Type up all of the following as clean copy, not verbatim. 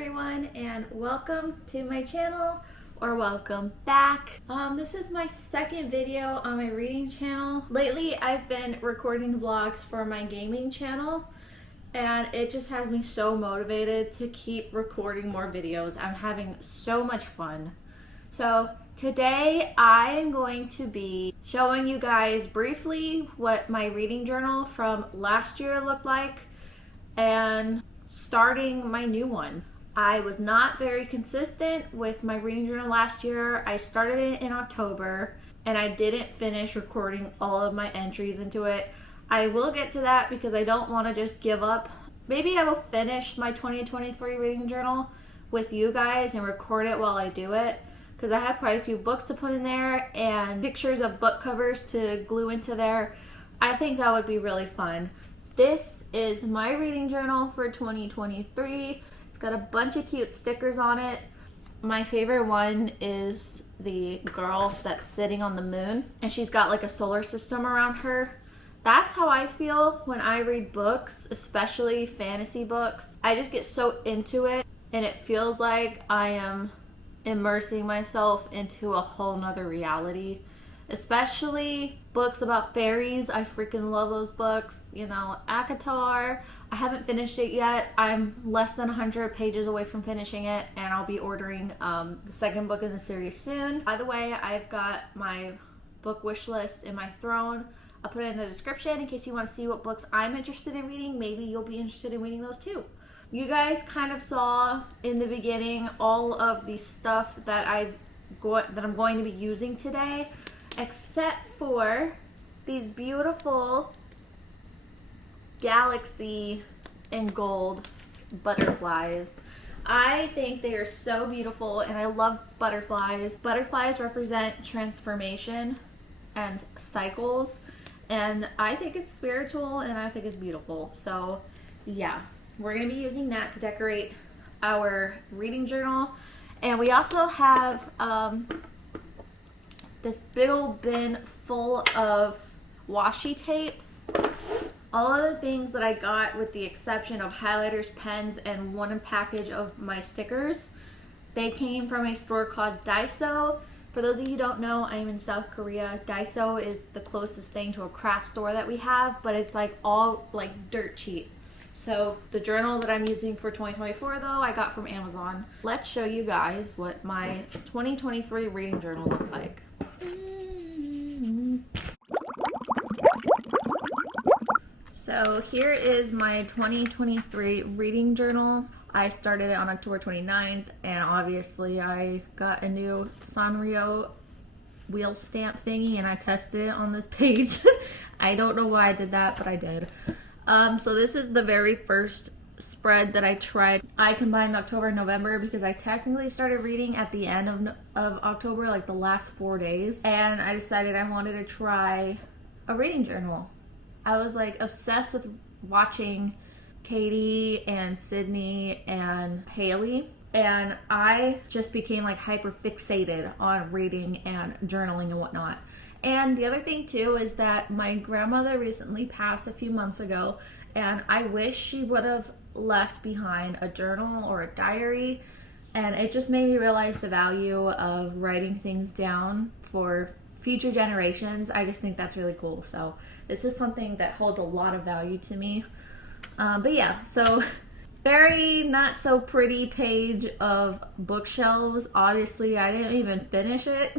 everyone, and welcome to my channel, or welcome back. This is my second video on my reading channel. Lately I've been recording vlogs for my gaming channel, and it just has me so motivated to keep recording more videos. I'm having so much fun. So today I am going to be showing you guys briefly what my reading journal from last year looked like and starting my new one. I was not very consistent with my reading journal last year. I started it in October and I didn't finish recording all of my entries into it. I will get to that because I don't want to just give up. Maybe I will finish my 2023 reading journal with you guys and record it while I do it, because I have quite a few books to put in there and pictures of book covers to glue into there. I think that would be really fun. This is my reading journal for 2023. It's got a bunch of cute stickers on it. My favorite one is the girl that's sitting on the moon and she's got like a solar system around her. That's how I feel when I read books, especially fantasy books. I just get so into it and it feels like I am immersing myself into a whole nother reality. Especially books about fairies. I freaking love those books. You know, ACOTAR. I haven't finished it yet. I'm less than 100 pages away from finishing it, and I'll be ordering the second book in the series soon. By the way, I've got my book wish list in my throne. I'll put it in the description in case you want to see what books I'm interested in reading. Maybe you'll be interested in reading those too. You guys kind of saw in the beginning all of the stuff that I'm going to be using today, except for these beautiful galaxy and gold butterflies. I think they are so beautiful and I love butterflies. Butterflies represent transformation and cycles, and I think it's spiritual and I think it's beautiful. So yeah, we're going to be using that to decorate our reading journal. And we also have this big old bin full of washi tapes. All of the things that I got, with the exception of highlighters, pens, and one package of my stickers, they came from a store called Daiso. For those of you who don't know, I'm in South Korea. Daiso is the closest thing to a craft store that we have, but it's like all like dirt cheap. So the journal that I'm using for 2024 though, I got from Amazon. Let's show you guys what my 2023 reading journal looked like. So here is my 2023 reading journal. I started it on October 29th, and obviously I got a new Sanrio wheel stamp thingy and I tested it on this page. I don't know why I did that, but I did. So this is the very first spread that I tried. I combined October and November because I technically started reading at the end of October, like the last 4 days, and I decided I wanted to try a reading journal. I was like obsessed with watching Katie and Sydney and Haley, and I just became like hyper fixated on reading and journaling and whatnot. And the other thing too is that my grandmother recently passed a few months ago, and I wish she would have left behind a journal or a diary, and it just made me realize the value of writing things down for future generations. I just think that's really cool. So this is something that holds a lot of value to me. But yeah, so very not so pretty page of bookshelves. Obviously I didn't even finish it.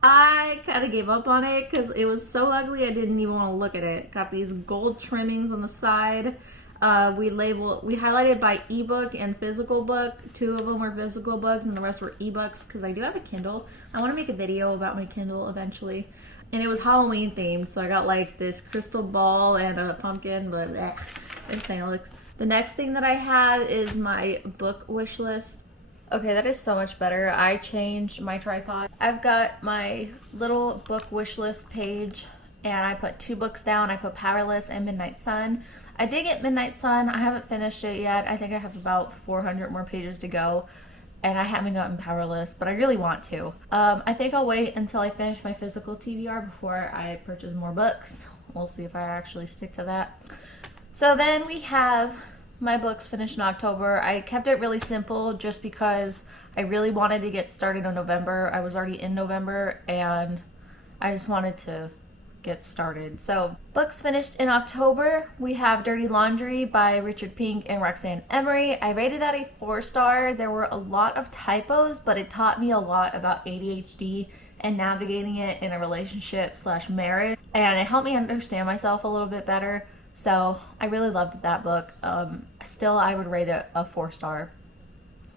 I kind of gave up on it because it was so ugly I didn't even want to look at it. Got these gold trimmings on the side. We highlighted by ebook and physical book. 2 of them were physical books and the rest were ebooks because I do have a Kindle. I want to make a video about my Kindle eventually. And it was Halloween themed, so I got like this crystal ball and a pumpkin, but this thing looks... The next thing that I have is my book wish list. Okay, that is so much better. I changed my tripod. I've got my little book wish list page, and I put 2 books down. I put Powerless and Midnight Sun. I did get Midnight Sun. I haven't finished it yet. I think I have about 400 more pages to go, and I haven't gotten Powerless, but I really want to. I think I'll wait until I finish my physical TBR before I purchase more books. We'll see if I actually stick to that. So then we have my books finished in October. I kept it really simple just because I really wanted to get started in November. I was already in November and I just wanted to get started. So books finished in October. We have Dirty Laundry by Richard Pink and Roxanne Emery. I rated that a 4-star. There were a lot of typos, but it taught me a lot about ADHD and navigating it in a relationship / marriage, and it helped me understand myself a little bit better. So I really loved that book. Still, I would rate it a 4-star.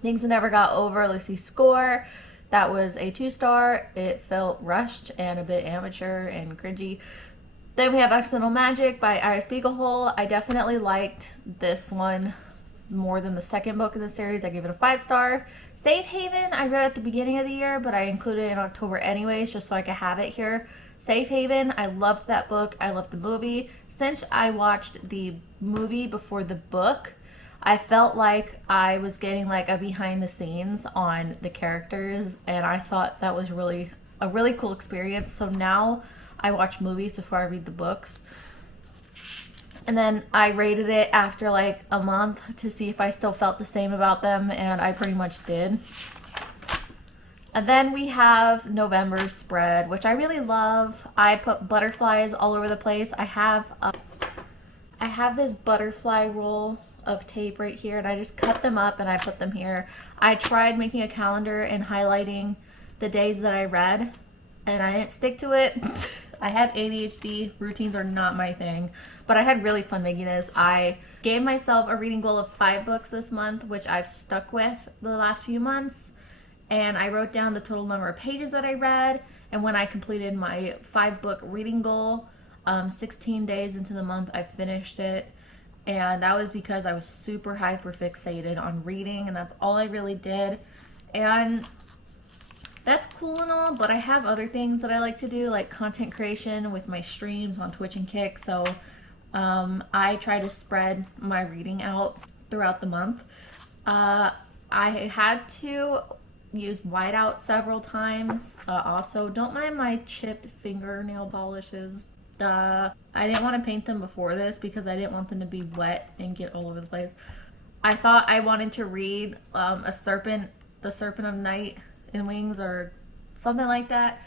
Things I Never Got Over, Lucy's Score. That was a 2-star. It felt rushed and a bit amateur and cringy. Then we have Accidental Magic by Iris Spiegelhole. I definitely liked this one more than the second book in the series. I gave it a 5-star. Safe Haven, I read at the beginning of the year, but I included it in October anyways, just so I could have it here. Safe Haven, I loved that book. I loved the movie. Since I watched the movie before the book, I felt like I was getting like a behind the scenes on the characters, and I thought that was a really cool experience. So now I watch movies before I read the books. And then I rated it after like a month to see if I still felt the same about them, and I pretty much did. And then we have November Spread, which I really love. I put butterflies all over the place. I have this butterfly roll of tape right here, and I just cut them up and I put them here. I tried making a calendar and highlighting the days that I read, and I didn't stick to it. I have ADHD. Routines are not my thing, but I had really fun making this. I gave myself a reading goal of 5 books this month, which I've stuck with the last few months. And I wrote down the total number of pages that I read. And when I completed my 5-book reading goal, 16 days into the month, I finished it. And that was because I was super hyper fixated on reading, and that's all I really did. And that's cool and all, but I have other things that I like to do, like content creation with my streams on Twitch and Kick. So I try to spread my reading out throughout the month. I had to use whiteout several times. Also, don't mind my chipped fingernail polishes. I didn't want to paint them before this because I didn't want them to be wet and get all over the place. I thought I wanted to read The Serpent of Night and Wings or something like that,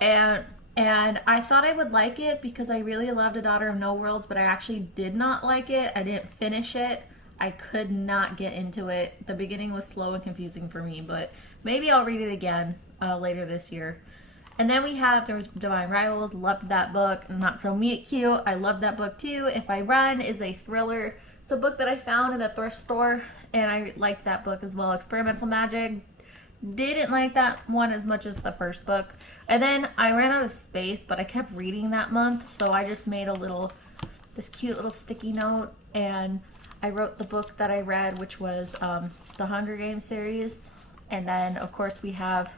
and I thought I would like it because I really loved A Daughter of No Worlds, but I actually did not like it. I didn't finish it. I could not get into it. The beginning was slow and confusing for me, but maybe I'll read it again later this year. And then we have Divine Rivals. Loved that book. Not So Meet Cute. I loved that book too. If I Run is a thriller. It's a book that I found in a thrift store, and I liked that book as well. Experimental Magic. Didn't like that one as much as the first book. And then I ran out of space, but I kept reading that month, so I just made this cute little sticky note, and I wrote the book that I read, which was the Hunger Games series. And then, of course, we have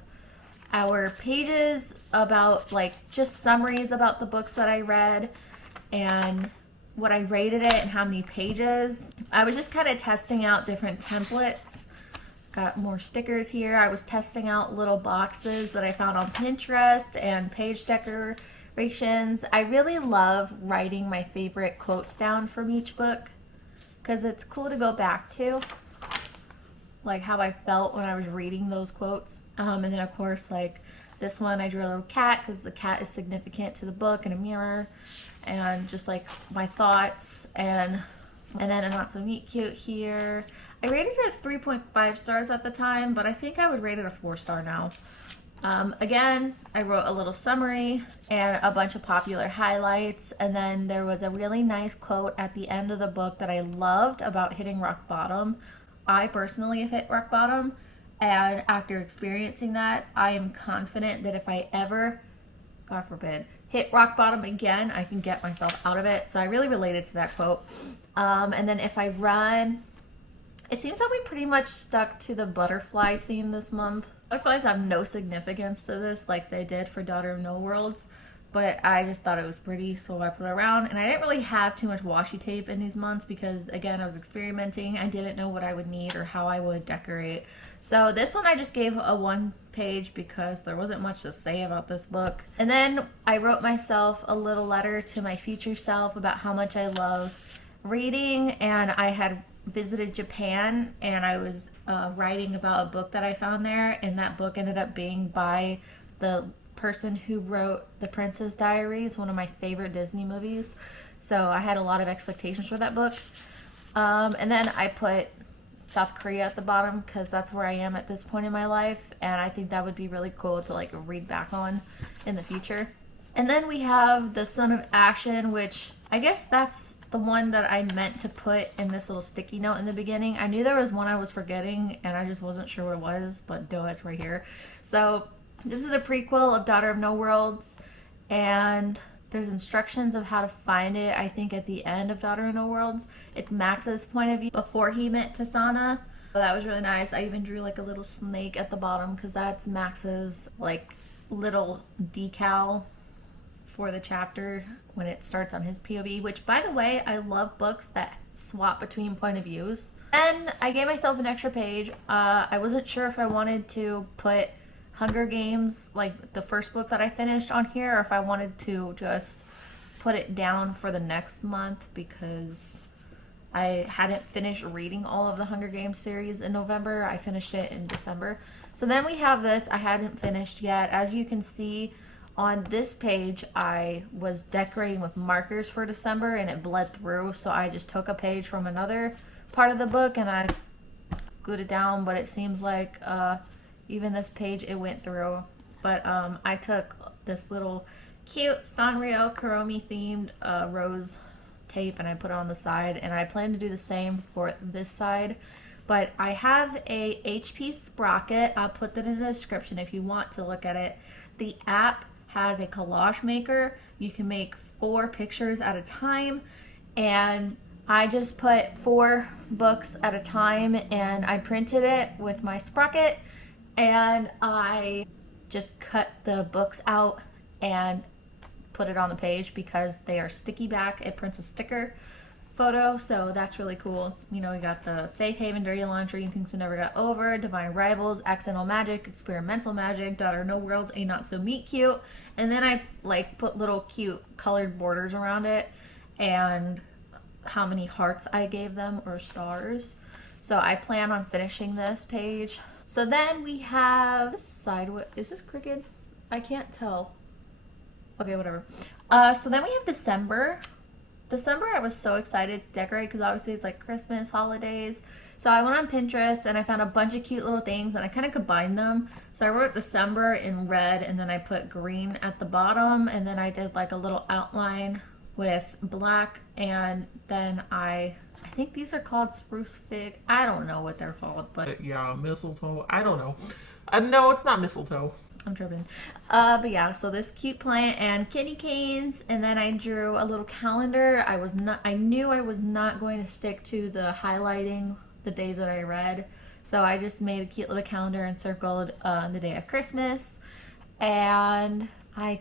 our pages about, like, just summaries about the books that I read and what I rated it and how many pages. I was just kind of testing out different templates. Got more stickers here. I was testing out little boxes that I found on Pinterest and page decorations. I really love writing my favorite quotes down from each book because it's cool to go back to, like how I felt when I was reading those quotes. And then of course, like this one, I drew a little cat because the cat is significant to the book, and a mirror, and just like my thoughts, and then a Not So Meet Cute here. I rated it 3.5 stars at the time, but I think I would rate it a 4-star now. Again, I wrote a little summary and a bunch of popular highlights, and then there was a really nice quote at the end of the book that I loved about hitting rock bottom. I personally have hit rock bottom, and after experiencing that, I am confident that if I ever, God forbid, hit rock bottom again, I can get myself out of it. So I really related to that quote. And then If I Run, it seems that we pretty much stuck to the butterfly theme this month. Butterflies have no significance to this like they did for Daughter of No Worlds, but I just thought it was pretty, so I put it around. And I didn't really have too much washi tape in these months because, again, I was experimenting. I didn't know what I would need or how I would decorate. So this one I just gave a 1 page because there wasn't much to say about this book. And then I wrote myself a little letter to my future self about how much I love reading, and I had visited Japan, and I was writing about a book that I found there, and that book ended up being by the person who wrote The Princess Diaries, one of my favorite Disney movies. So I had a lot of expectations for that book. And then I put South Korea at the bottom because that's where I am at this point in my life, and I think that would be really cool to like read back on in the future. And then we have The Son of Action, which I guess that's the one that I meant to put in this little sticky note in the beginning. I knew there was one I was forgetting and I just wasn't sure what it was, but duh, it's right here. So this is a prequel of Daughter of No Worlds, and there's instructions of how to find it, I think, at the end of Daughter of No Worlds. It's Max's point of view before he met Tasana. So that was really nice. I even drew like a little snake at the bottom because that's Max's like little decal for the chapter when it starts on his POV, which, by the way, I love books that swap between point of views. And I gave myself an extra page. I wasn't sure if I wanted to put Hunger Games, like the first book that I finished, on here, or if I wanted to just put it down for the next month because I hadn't finished reading all of the Hunger Games series in November. I finished it in December. So then we have this I hadn't finished yet. As you can see on this page, I was decorating with markers for December and it bled through, so I just took a page from another part of the book and I glued it down, but it seems like even this page it went through. But I took this little cute Sanrio Kuromi themed rose tape and I put it on the side, and I plan to do the same for this side. But I have a HP sprocket. I'll put that in the description if you want to look at it. The app has a collage maker. You can make 4 pictures at a time, and I just put 4 books at a time, and I printed it with my sprocket, and I just cut the books out and put it on the page because they are sticky back. It prints a sticker photo, so that's really cool. You know, we got the Safe Haven, Dirty Laundry, Things We Never Got Over, Divine Rivals, Accidental Magic, Experimental Magic, Daughter No Worlds, A Not So Meet Cute, and then I like put little cute colored borders around it and how many hearts I gave them, or stars. So I plan on finishing this page. So then we have this side. Is this crooked? I can't tell. Okay, whatever. So then we have December. December, I was so excited to decorate because obviously it's like Christmas, holidays. So I went on Pinterest and I found a bunch of cute little things and I kind of combined them. So I wrote December in red and then I put green at the bottom, and then I did like a little outline with black, and then I think these are called spruce fig. I don't know what they're called, but yeah, mistletoe. I don't know. No, it's not mistletoe. I'm tripping. But yeah, so this cute plant and candy canes, and then I drew a little calendar. I knew I was not going to stick to the highlighting the days that I read, so I just made a cute little calendar and circled the day of Christmas. And I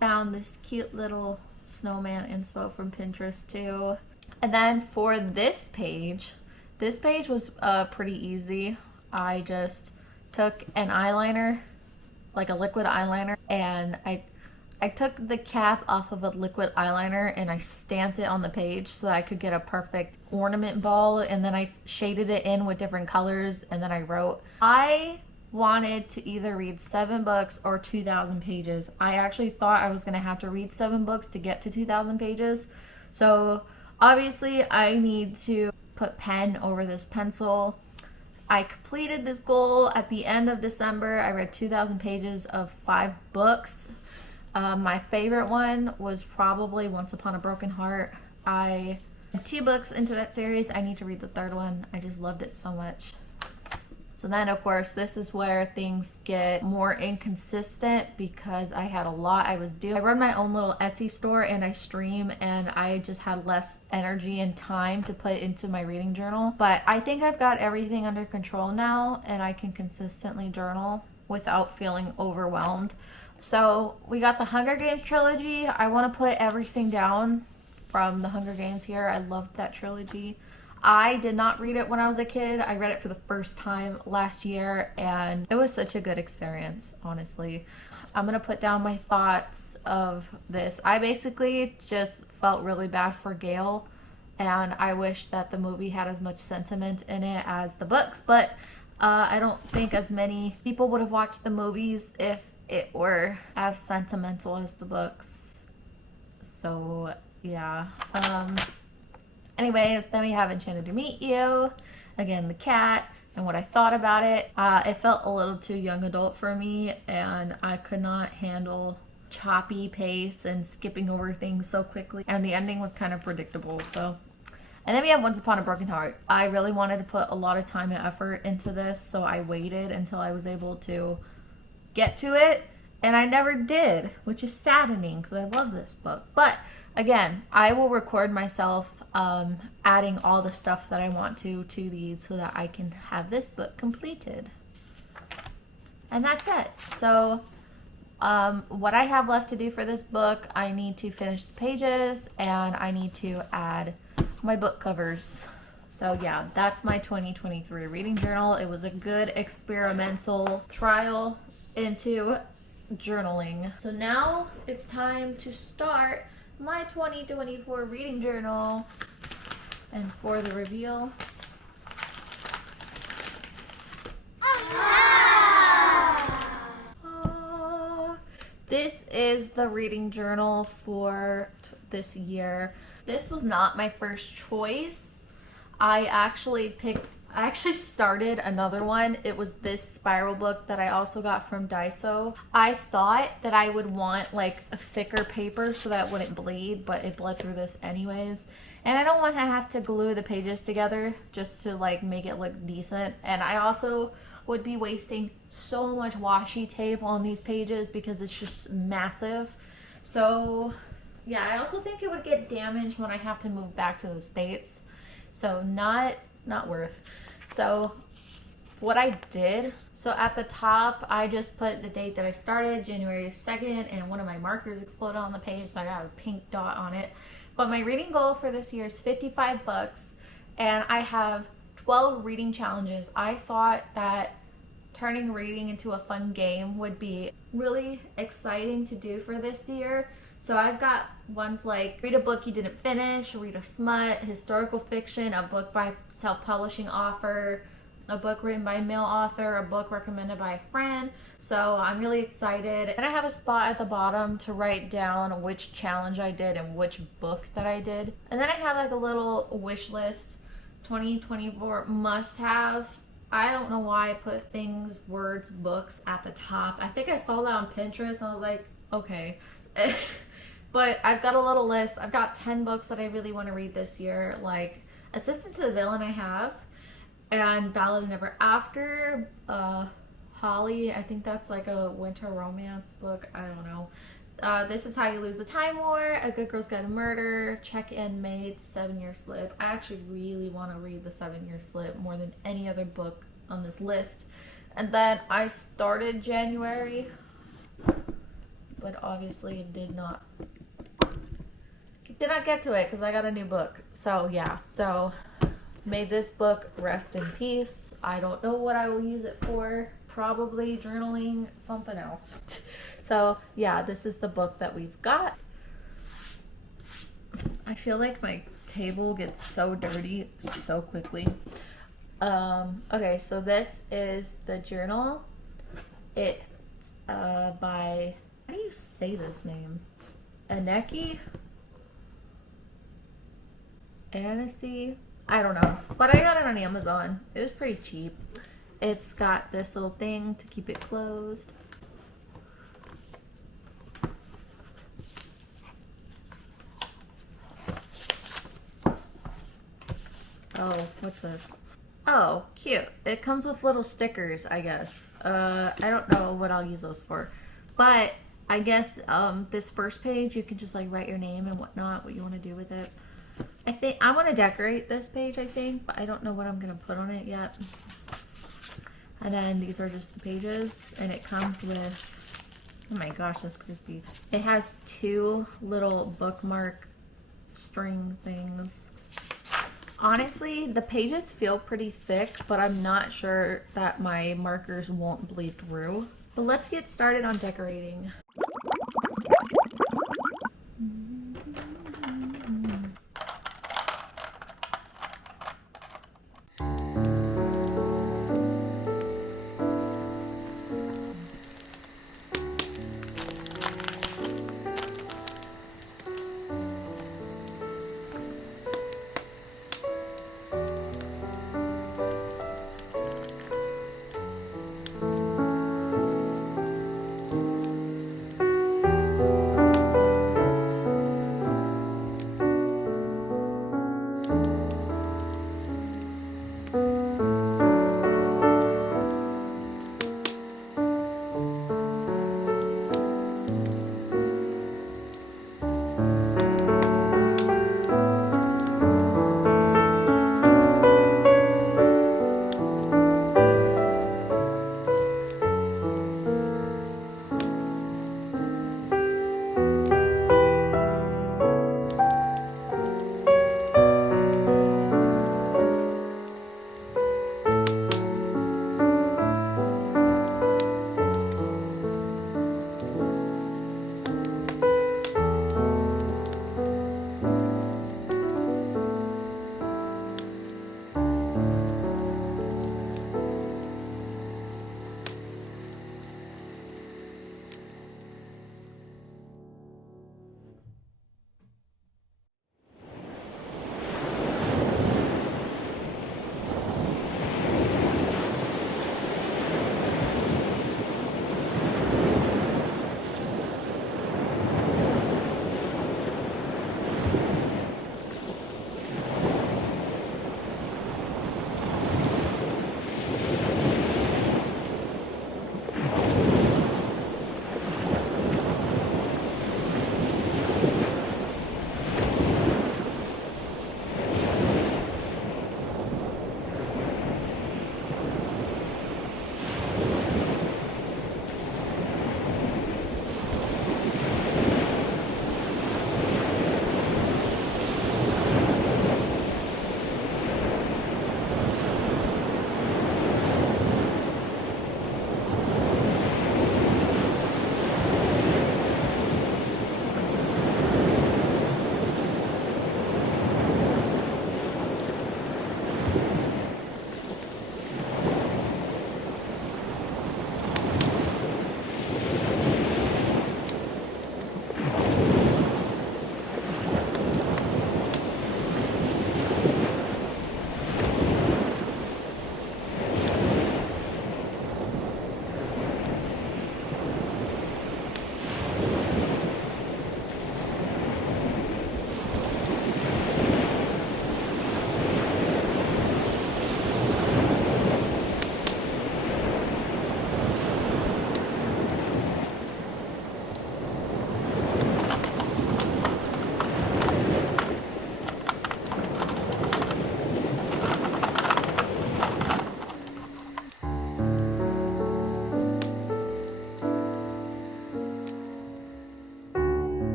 found this cute little snowman inspo from Pinterest too. And then for this page was pretty easy. I just took an eyeliner, like a liquid eyeliner, and I took the cap off of a liquid eyeliner and I stamped it on the page so that I could get a perfect ornament ball, and then I shaded it in with different colors, and then I wrote. I wanted to either read 7 books or 2,000 pages. I actually thought I was going to have to read 7 books to get to 2,000 pages. So obviously I need to put pen over this pencil. I completed this goal at the end of December. I read 2,000 pages of 5 books. My favorite one was probably Once Upon a Broken Heart. I am 2 books into that series. I need to read the 3rd one. I just loved it so much. So then, of course, this is where things get more inconsistent because I had a lot I was doing. I run my own little Etsy store and I stream, and I just had less energy and time to put into my reading journal. But I think I've got everything under control now, and I can consistently journal without feeling overwhelmed. So we got the Hunger Games trilogy. I want to put everything down from the Hunger Games here. I loved that trilogy. I did not read it when I was a kid. I read it for the first time last year, and it was such a good experience, honestly. I'm going to put down my thoughts of this. I basically just felt really bad for Gail and I wish that the movie had as much sentiment in it as the books, but I don't think as many people would have watched the movies if it were as sentimental as the books. So yeah. Anyways, then we have Enchanted to Meet You. Again, the cat. And what I thought about it, it felt a little too young adult for me, and I could not handle choppy pace and skipping over things so quickly. And the ending was kind of predictable, so. And then we have Once Upon a Broken Heart. I really wanted to put a lot of time and effort into this, so I waited until I was able to get to it, and I never did, which is saddening because I love this book. But again, I will record myself adding all the stuff that I want to these so that I can have this book completed. And that's it. So what I have left to do for this book, I need to finish the pages and I need to add my book covers. So yeah, that's my 2023 reading journal. It was a good experimental trial into journaling. So now it's time to start my 2024 reading journal. And for the reveal, this is the reading journal for this year. This was not my first choice. I actually started another one. It was this spiral book that I also got from Daiso. I thought that I would want like a thicker paper so that it wouldn't bleed, but it bled through this anyways. And I don't want to have to glue the pages together just to like make it look decent. And I also would be wasting so much washi tape on these pages because it's just massive. So yeah, I also think it would get damaged when I have to move back to the States. So not worth. So what I did, so at the top, I just put the date that I started, January 2nd, and one of my markers exploded on the page, so I got a pink dot on it. But my reading goal for this year is 55 books, and I have 12 reading challenges. I thought that turning reading into a fun game would be really exciting to do for this year. So I've got ones like read a book you didn't finish, read a smut, historical fiction, a book by self-publishing author, a book written by a male author, a book recommended by a friend. So I'm really excited. And I have a spot at the bottom to write down which challenge I did and which book that I did. And then I have like a little wish list, 2024 must have. I don't know why I put things, words, books at the top. I think I saw that on Pinterest and I was like, okay. But I've got a little list. I've got 10 books that I really want to read this year, like Assistant to the Villain I have, and Ballad of Never After, Holly, I think that's like a winter romance book, I don't know. This Is How You Lose a Time War, A Good Girl's Guide to Murder, Check-In Made, 7-Year Slip. I actually really want to read the 7-Year Slip more than any other book on this list. And then I started January, but obviously it did not get to it because I got a new book. So yeah, so may this book rest in peace. I don't know what I will use it for. Probably journaling, something else. So yeah, this is the book that we've got. I feel like my table gets so dirty so quickly. Okay, so this is the journal. It's by, how do you say this name? Aneki? Annecy? I don't know. But I got it on Amazon. It was pretty cheap. It's got this little thing to keep it closed. Oh, what's this? Oh, cute. It comes with little stickers, I guess. I don't know what I'll use those for. But I guess this first page, you can just like write your name and whatnot, what you want to do with it. I think I want to decorate this page, I think, but I don't know what I'm going to put on it yet. And then these are just the pages, and it comes with, oh my gosh, that's crispy. It has 2 little bookmark string things. Honestly, the pages feel pretty thick, but I'm not sure that my markers won't bleed through. But let's get started on decorating.